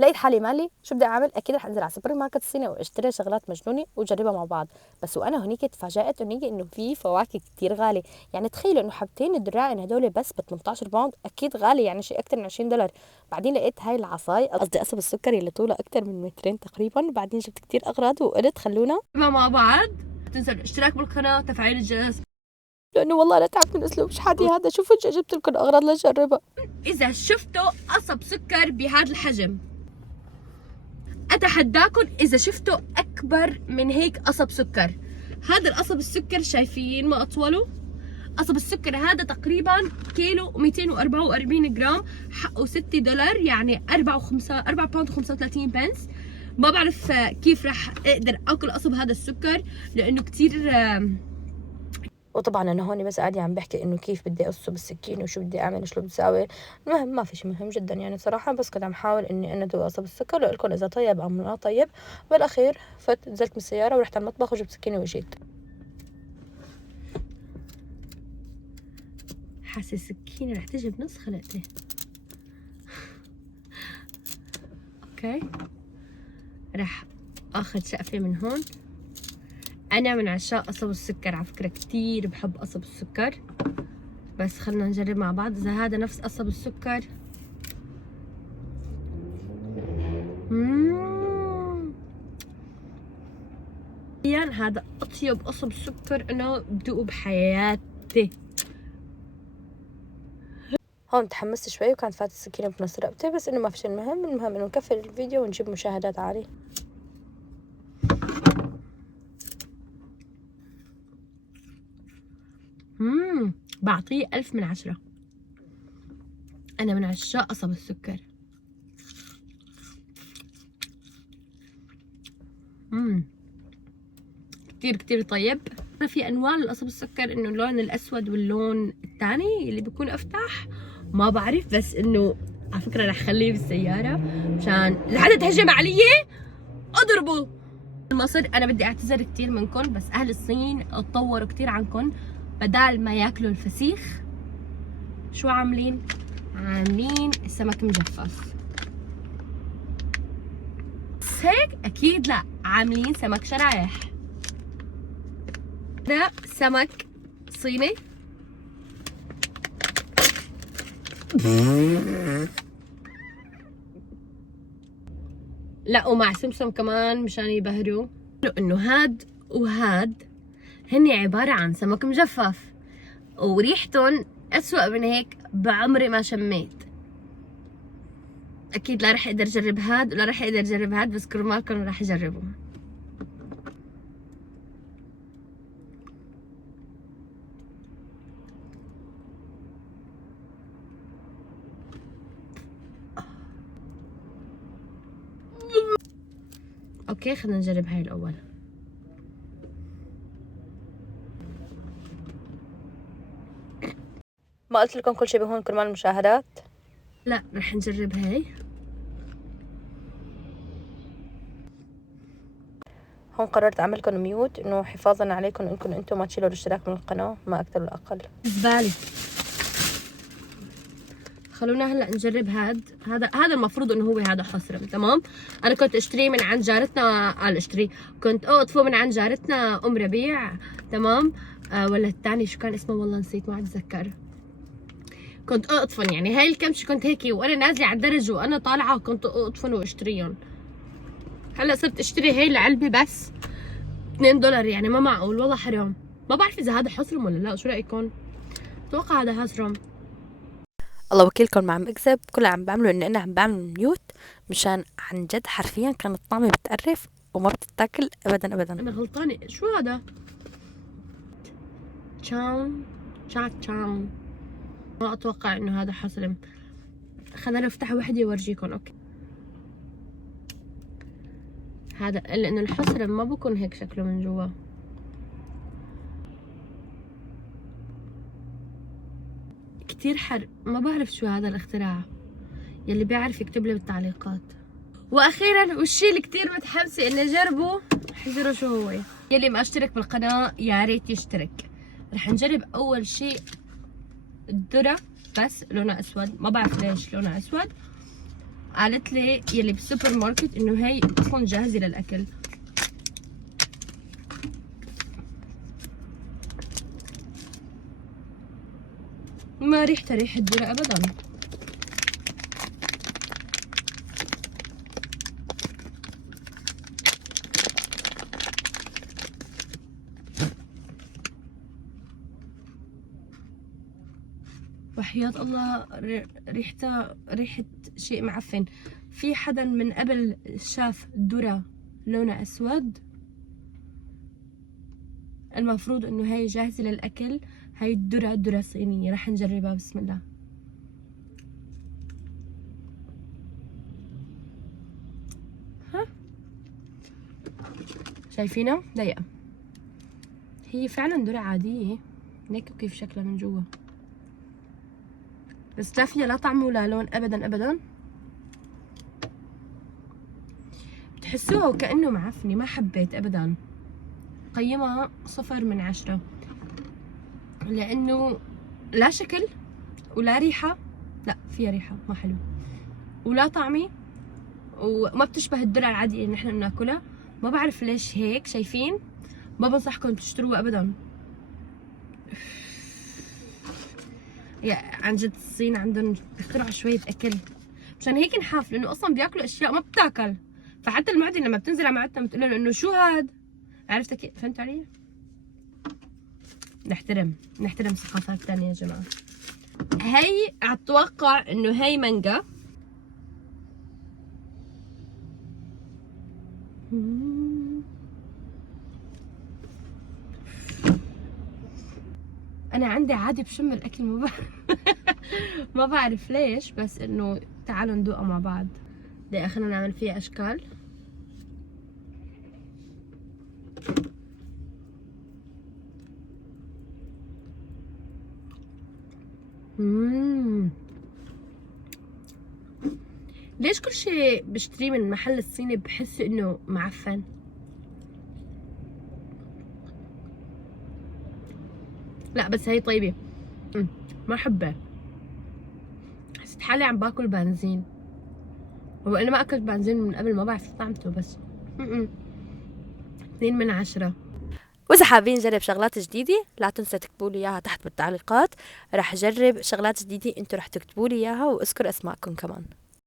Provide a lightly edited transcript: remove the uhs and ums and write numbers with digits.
لقيت حالي مالي شو بدي اعمل، اكيد رح انزل على السوبر ماركت الصيني واشتري شغلات مجنونه وجربها مع بعض. بس وانا هنيك تفاجات انه في فواكه كتير غالي. يعني تخيلوا انه حبتين الدراعين هدول بس ب 18 باوند، اكيد غالي يعني شيء اكثر من 20 دولار. بعدين لقيت هاي العصاي، قصدي قصب السكري اللي طولها اكثر من مترين تقريبا. بعدين جبت كتير اغراض وقلت خلونا مع بعض. تنسوا الاشتراك بالقناه وتفعيل الجرس، لانه والله انا تعبت من اسلوب شحاتي هذا. شوفوا جبت لكم اغراض لجربها. اذا شفتوا قصب سكر بهذا الحجم اتحداكم اذا شفتوا اكبر من هيك قصب سكر. هذا القصب السكر شايفين ما اطوله؟ قصب السكر هذا تقريبا كيلو 244 جرام، حقه 6 دولار، يعني 4 باوند 35 بنس. ما بعرف كيف راح اقدر اكل قصب هذا السكر لانه كتير. وطبعا انا هون بس قاعده عم بحكي انه كيف بدي اقصه بالسكين وشو بدي اعمل شو بدي اسوي. المهم ما في شيء مهم جدا يعني صراحه، بس كنت عم حاول اني انا ادوق قصب السكر لكم اذا طيب او ما طيب. بالاخير نزلت من السياره ورحت على المطبخ وجبت سكينه وجيت. حاسه السكينه رح تجي بنص خلقتي. اوكي، رح اخذ شقفه من هون. انا من عشاق قصب السكر على فكره، كتير بحب قصب السكر. بس خلنا نجرب مع بعض اذا هذا نفس قصب السكر. هذا اطيب قصب سكر انا بدوقه بحياتي. هون تحمست شوي وكانت فاتت السكينه بنص رقبتي، بس انه ما في شيء. المهم انه نكفي الفيديو ونجيب مشاهدات عالية. بعطيه 1000 من 10. انا من عشاق قصب السكر. كتير كتير طيب. في انواع لقصب السكر، انه اللون الاسود واللون الثاني اللي بيكون افتح، ما بعرف. بس انه على فكره رح خليه بالسياره مشان لحدا تهجم علي اضربه. مصر انا بدي اعتذر كتير منكم، بس اهل الصين اتطوروا كتير عنكم. بدال ما ياكلوا الفسيخ شو عاملين؟ عاملين سمك مجفف. بس هيك اكيد لا، عاملين سمك شرايح. ده سمك صيني لا، ومع سمسم كمان مشان يبهروا انه هاد وهاد هن عبارة عن سمك مجفف، وريحتهم اسوأ من هيك بعمري ما شميت. اكيد لا رح اقدر اجرب هاد ولا رح اقدر اجرب هاد، بس كرمالكم رح اجربه. اوكي خلينا نجرب هاي الاول. ما قلت لكم كل شيء بهون كرمال المشاهدات؟ لا رح نجرب هاي. هون قررت اعملكم ميوت انه حفاظا عليكم انكم انتم ما تشيلوا الاشتراك من القناه، ما اكثر ولا اقل. زبالة. خلونا هلا نجرب هذا المفروض انه هو هذا حصرم. تمام، انا كنت اشتريه من عند جارتنا، كنت اطفو من عند جارتنا ام ربيع. تمام، ولا الثاني شو كان اسمه والله نسيت، ما اتذكر. كنت اقطفن يعني هاي الكمشه، كنت هيك وانا نازله على الدرج وانا طالعه كنت اقطفن واشتريهم. هلا صرت اشتري هاي العلبه بس 2 دولار، يعني ما معقول والله حرام. ما بعرف اذا هذا حصرم ولا لا، شو رايكم؟ اتوقع هذا حصرم. الله وكيلكم ما عم بكذب، كل اللي عم بعمله اني انا عم بعمل ميوت مشان عن جد حرفيا كانت الطعمه بتقرف وما بتتاكل ابدا ابدا. انا غلطانه، شو هذا؟ تشاون. ما اتوقع انه هذا حصرم. خلينا نفتح وحده وارجيكم. اوكي، هذا لانه الحصرم ما بكون هيك شكله من جوا. كتير حر، ما بعرف شو هذا الاختراع، يلي بيعرف يكتب لي بالتعليقات. واخيرا والشيء اللي كتير متحمسه اني اجربه، حجروا شو هو. يلي ما اشترك بالقناه يا ريت يشترك. رح نجرب اول شيء الذره، بس لونها اسود، ما بعرف ليش لونها اسود. قالت لي يلي بالسوبر ماركت انه هي اصلا جاهزه للاكل. ما ريحتها ريحه ذره ابدا. وحياة الله ريحتها ريحة شيء معفن. في حدا من قبل شاف ذرة لونها أسود، المفروض إنه هي جاهزة للأكل. هاي الذرة ذرة صينية، رح نجربها. بسم الله. ها شايفينها ضيقة، هي فعلا ذرة عادية هيك كيف شكلها من جوا، بس لا فيها لا طعم ولا لون ابدا ابدا. بتحسوها وكأنه معفنة، ما حبيت ابدا. قيمها 0/10 لانه لا شكل ولا ريحة. لا فيها ريحة ما حلو، ولا طعمي، وما بتشبه الذرة العادية اللي نحن بناكلها. ما بعرف ليش هيك. شايفين؟ ما بنصحكم تشتروها ابدا. يا عن جد الصين عندهم بيخترعوا شوية اكل، مشان هيك نحاف، لانه اصلا بياكلوا اشياء ما بتاكل. فحتى المعدة لما بتنزل على معدتنا بتقول لهم انه شو هاد؟ عرفت كيف؟ فهمت علي؟ نحترم ثقافات ثانية يا جماعة. هي اتوقع انه هي مانجا. انا عندي عادي بشم الاكل، ما بعرف ليش، بس انه تعالوا ندوقها مع بعض. دقيقة خلينا نعمل فيها اشكال. ليش كل شيء بشتريه من المحل الصيني بحس انه معفن؟ لا بس هي طيبة. مرحبا. حسيت حالي عم باكل بنزين، هو انا ما اكلت بنزين من قبل، ما بعرف طعمته، بس 2/10. وإذا حابين نجرب شغلات جديدة لا تنسوا تكتبوا لي إياها تحت بالتعليقات. رح أجرب شغلات جديدة انتوا رح تكتبوا لي إياها، واذكر أسماءكم كمان.